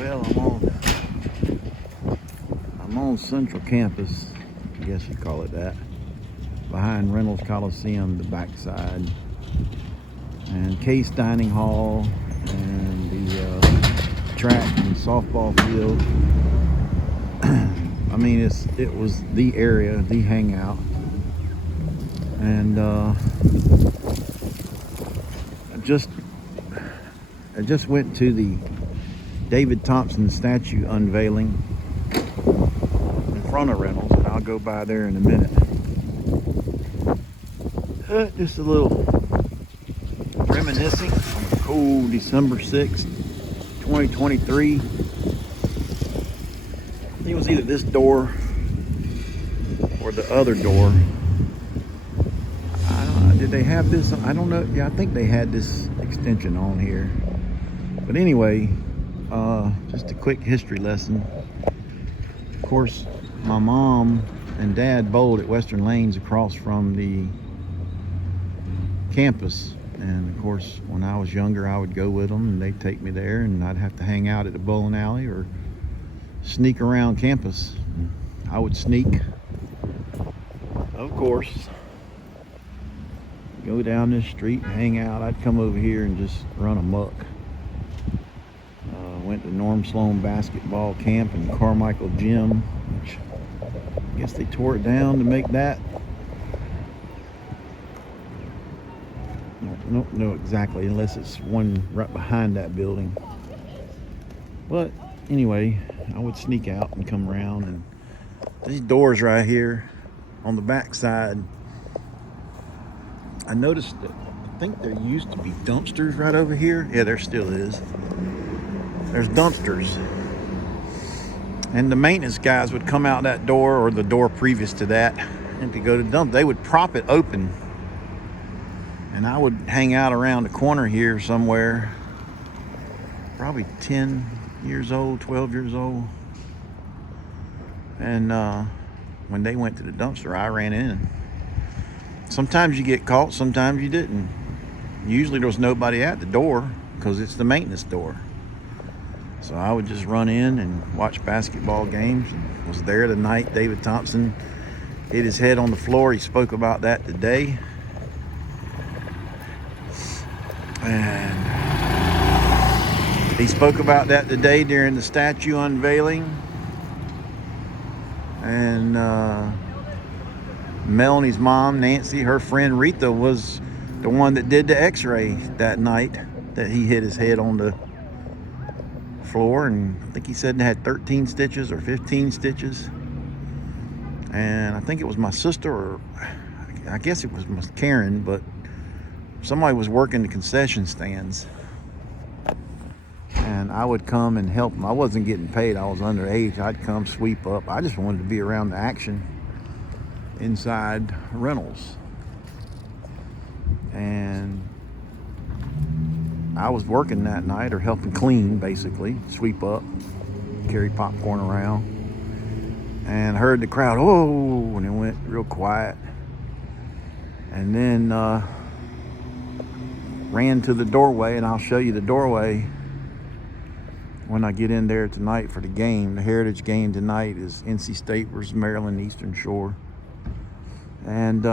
Well, I'm on Central Campus, I guess you call it that, behind Reynolds Coliseum, the backside, and Case Dining Hall, and the track and softball field. I mean, it was the area, the hangout, and I just went to the David Thompson statue unveiling in front of Reynolds, and I'll go by there in a minute. Just a little reminiscing on a cold December 6th, 2023. It was either this door or the other door. Did they have this? I don't know. Yeah, I think they had this extension on here. But anyway, just a quick history lesson. Of course, my mom and dad bowled at Western Lanes across from the campus. And of course, when I was younger, I would go with them and they'd take me there, and I'd have to hang out at the bowling alley or sneak around campus. I would sneak, of course, go down this street and hang out. I'd come over here and just run amok. Went to Norm Sloan basketball camp in Carmichael Gym, which I guess they tore it down to make that. I don't know exactly, unless it's one right behind that building. But anyway, I would sneak out and come around, and these doors right here on the back side, I noticed that I think there used to be dumpsters right over here. Yeah, there still is. There's dumpsters. And the maintenance guys would come out that door, or the door previous to that, and to go to dump. They would prop it open. And I would hang out around the corner here somewhere, probably 10 years old, 12 years old. And when they went to the dumpster, I ran in. Sometimes you get caught, sometimes you didn't. Usually there was nobody at the door because it's the maintenance door. So I would just run in and watch basketball games. And was there the night David Thompson hit his head on the floor. He spoke about that today. And he spoke about that today during the statue unveiling. And Melanie's mom, Nancy, her friend Rita, was the one that did the x-ray that night that he hit his head on the floor. And I think he said it had 13 stitches or 15 stitches. And I think it was my sister, or I guess it was Karen, but somebody was working the concession stands. And I would come and help them. I wasn't getting paid. I was underage. I'd come sweep up. I just wanted to be around the action inside Reynolds. And I was working that night, or helping clean, basically, sweep up, carry popcorn around, and heard the crowd, oh, and it went real quiet. And then ran to the doorway, and I'll show you the doorway when I get in there tonight for the game. The Heritage game tonight is NC State versus Maryland Eastern Shore. And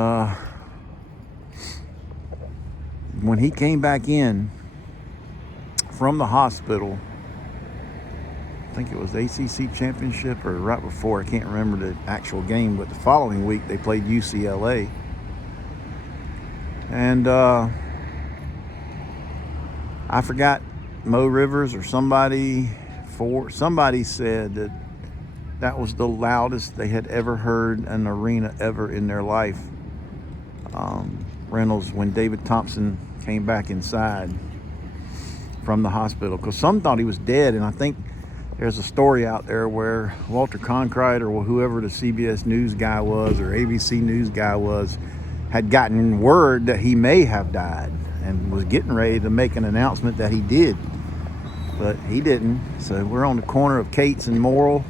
when he came back in from the hospital, I think it was the ACC championship or right before, I can't remember the actual game, but the following week they played UCLA. And I forgot, Mo Rivers or somebody said that was the loudest they had ever heard an arena ever in their life. Reynolds, when David Thompson came back inside from the hospital, because some thought he was dead. And I think there's a story out there where Walter Cronkite, or whoever the CBS News guy was, or ABC News guy was, had gotten word that he may have died and was getting ready to make an announcement that he did, but he didn't. So we're on the corner of Cates and Morrill,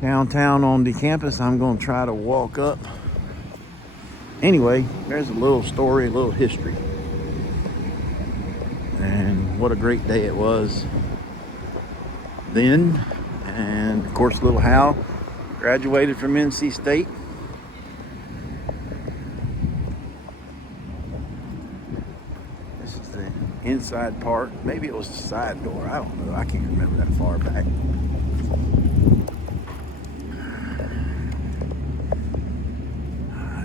downtown on the campus. I'm going to try to walk up. Anyway, there's a little story, a little history. And what a great day it was. then. And of course, little Hal graduated from NC State. This is the inside part. Maybe it was the side door. I don't know. I can't remember that far back.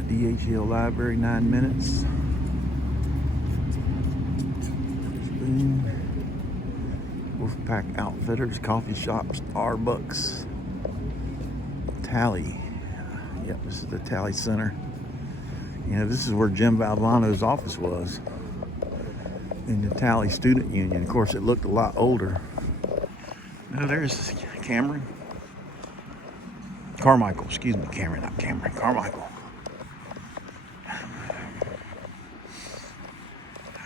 DHL Library, 9 minutes. Wolfpack Outfitters, coffee shop, Starbucks, Tally. Yep, this is the Tally Center. You know, this is where Jim Valvano's office was, in the Tally Student Union. Of course, it looked a lot older. No, there's Cameron. Carmichael, excuse me, Cameron, not Cameron, Carmichael.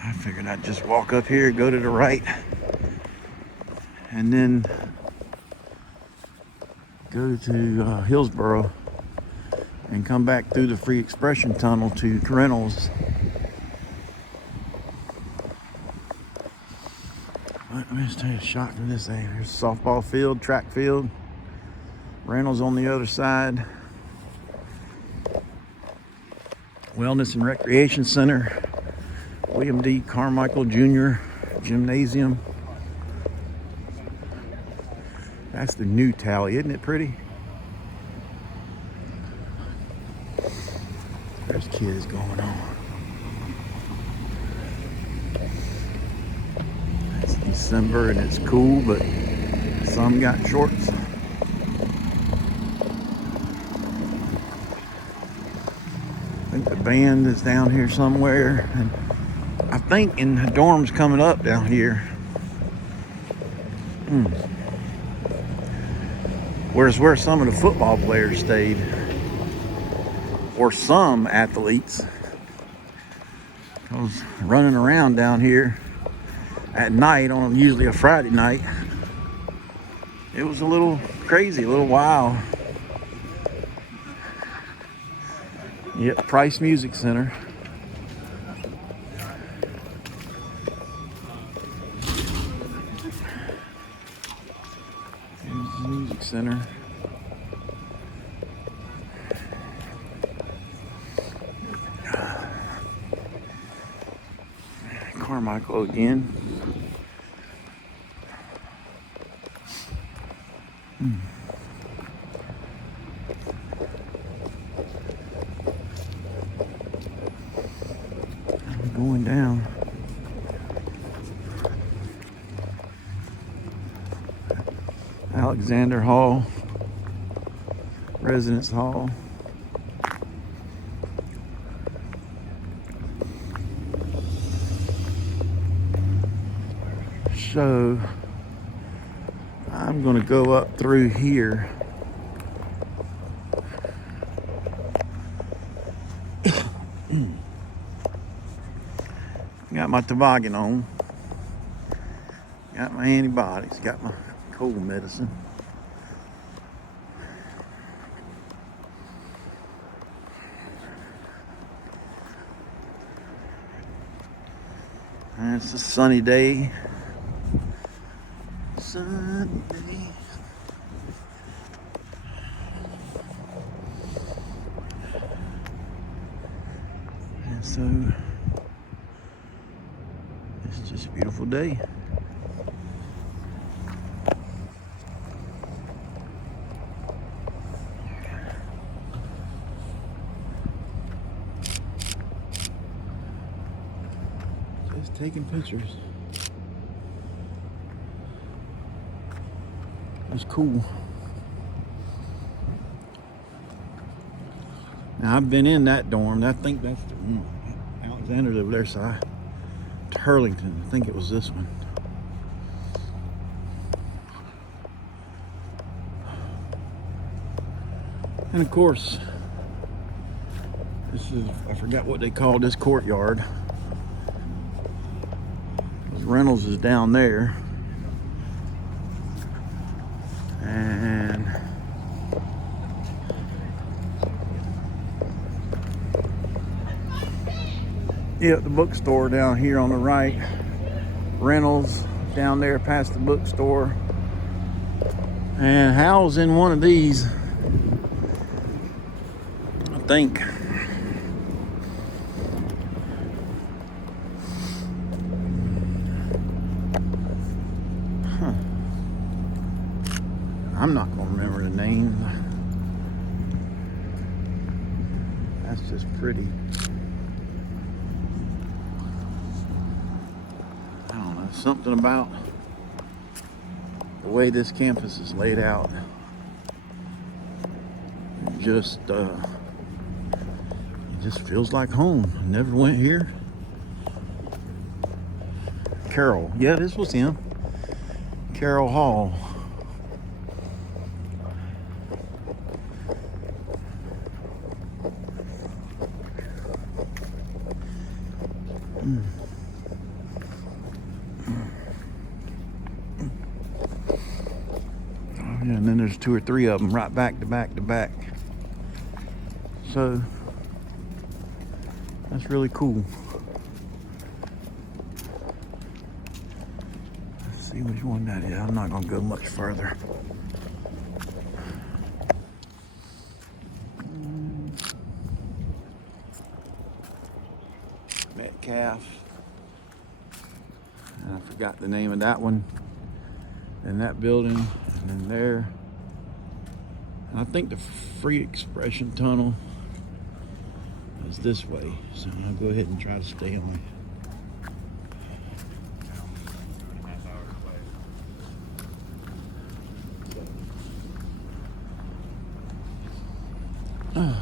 I figured I'd just walk up here, go to the right, and then go to Hillsboro and come back through the Free Expression Tunnel to Reynolds. Let me just take a shot from this area. There's a softball field, track field. Reynolds on the other side. Wellness and Recreation Center. William D. Carmichael Jr. Gymnasium. That's the new Tally, isn't it pretty? There's kids going on. It's December and it's cool, but some got shorts. I think the band is down here somewhere, and I think in the dorms coming up down here. Where's where some of the football players stayed, or some athletes. I was running around down here at night on usually a Friday night. It was a little crazy, a little wild. Yep, Price Music Center. Here's the music center. Carmichael again. I'm going down. Alexander Hall, Residence Hall. So I'm going to go up through here. Got my toboggan on. Got my antibiotics. Got my cold medicine. And it's a sunny day. Sunny day. And so it's just a beautiful day. Just taking pictures. It's cool. Now I've been in that dorm. I think that's the Alexander's over there, so Hurlington. I think it was this one. And of course, this is, I forgot what they called this courtyard. Reynolds is down there. And yeah, the bookstore down here on the right. Reynolds down there past the bookstore. And Hal's in one of these, I think. Huh. I'm not gonna remember the name. That's just pretty. I don't know, something about the way this campus is laid out. It just feels like home. I never went here. Carroll, yeah, this was him. Carroll Hall. And then there's 2 or 3 of them right back to back to back. So that's really cool. Let's see which one that is. I'm not gonna go much further. Metcalf. And I forgot the name of that one. And that building, and then there. And I think the Free Expression Tunnel is this way. So I'll go ahead and try to stay on. Yeah,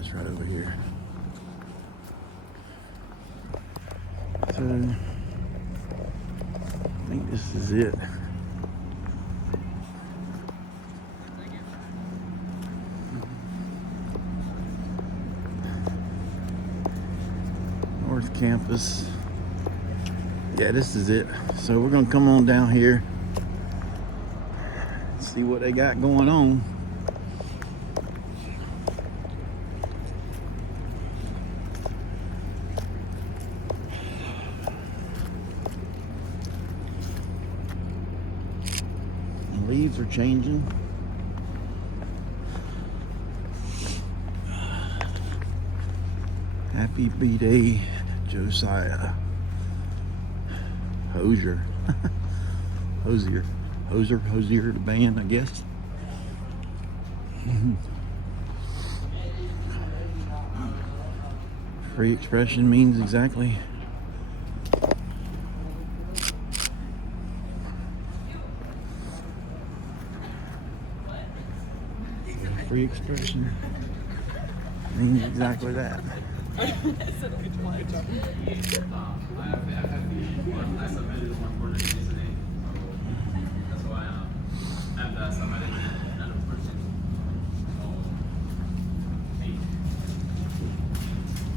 it's right over here. So I think this is it. North Campus. Yeah, this is it. So we're gonna come on down here, see what they got going on. The leaves are changing. Happy B-Day, Josiah. Hosier. Hosier, the band, I guess. Free expression means exactly. Free expression means exactly that.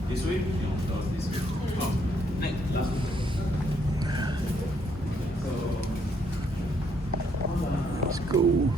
This week? This week. Oh, last week. Let's go.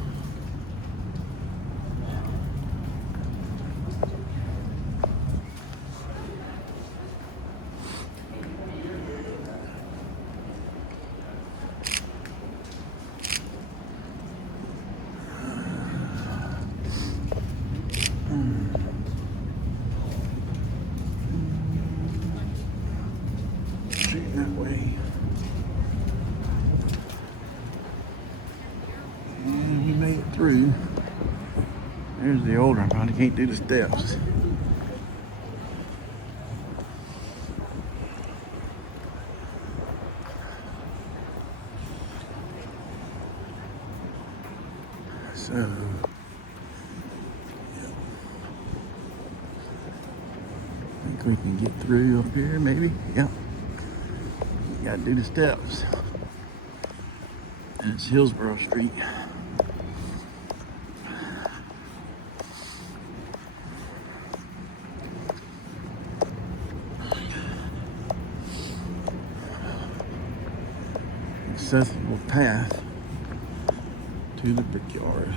That way. And we made it through. There's the old one. Probably can't do the steps. So, yeah. I think we can get through up here, maybe. Yep. Gotta do the steps. And it's Hillsborough Street. Accessible path to the brickyard.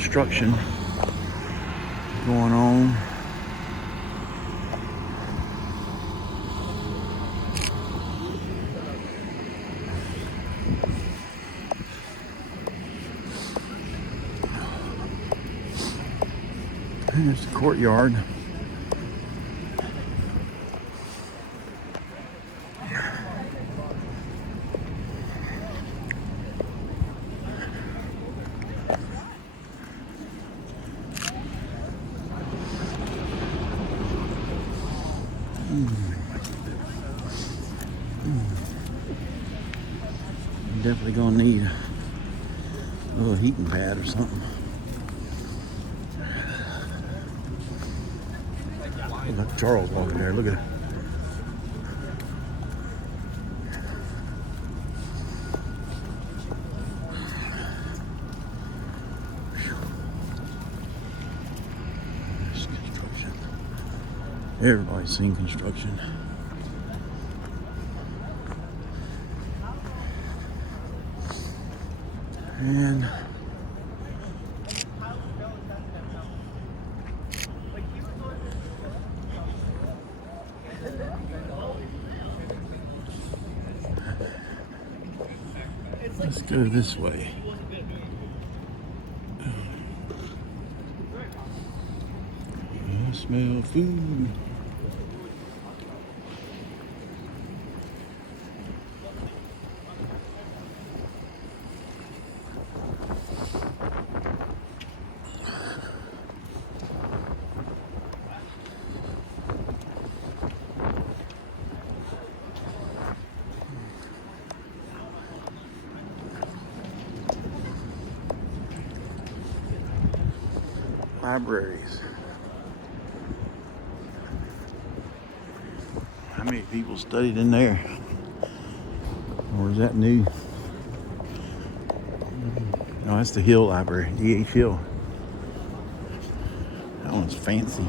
construction going on. Here's the courtyard. Definitely gonna need a little heating pad or something. Look at Charles walking there. Look at it. There's construction. Everybody's seen construction. And let's go this way. I smell food. Libraries. How many people studied in there? Or is that new? No, that's the Hill Library, D.H. Hill. That one's fancy.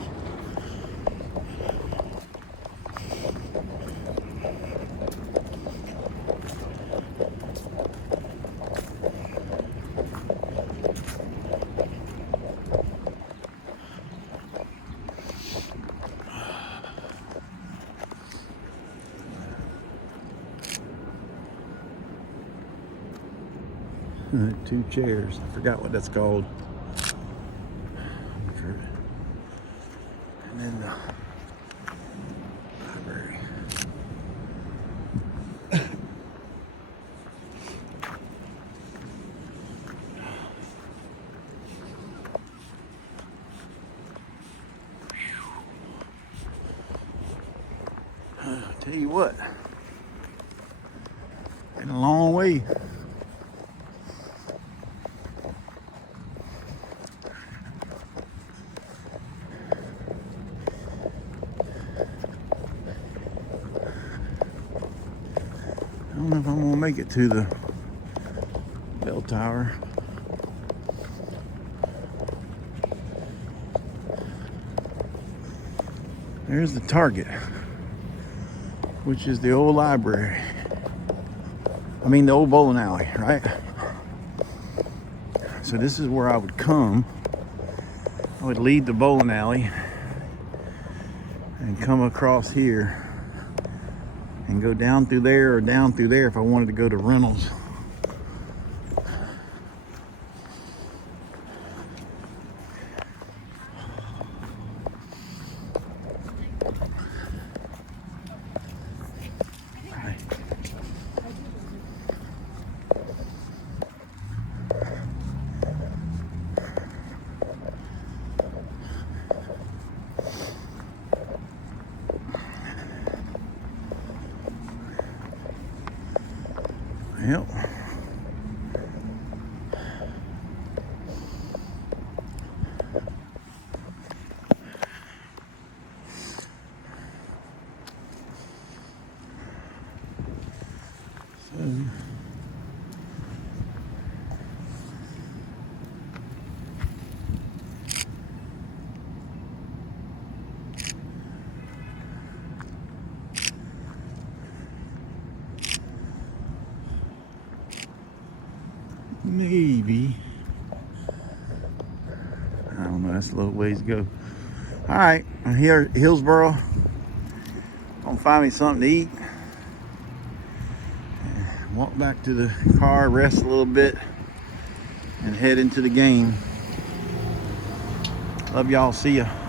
Two chairs. I forgot what that's called. And then the library. Tell you what, been a long way. I don't know if I'm gonna make it to the bell tower. There's the Target, which is the old library. I mean the old bowling alley, right? So this is where I would come. I would leave the bowling alley and come across here and go down through there or down through there if I wanted to go to Reynolds. Yep. Maybe that's a little ways to go. All right, I'm here at Hillsboro. Gonna find me something to eat. Walk back to the car, rest a little bit, and head into the game. Love y'all. See ya.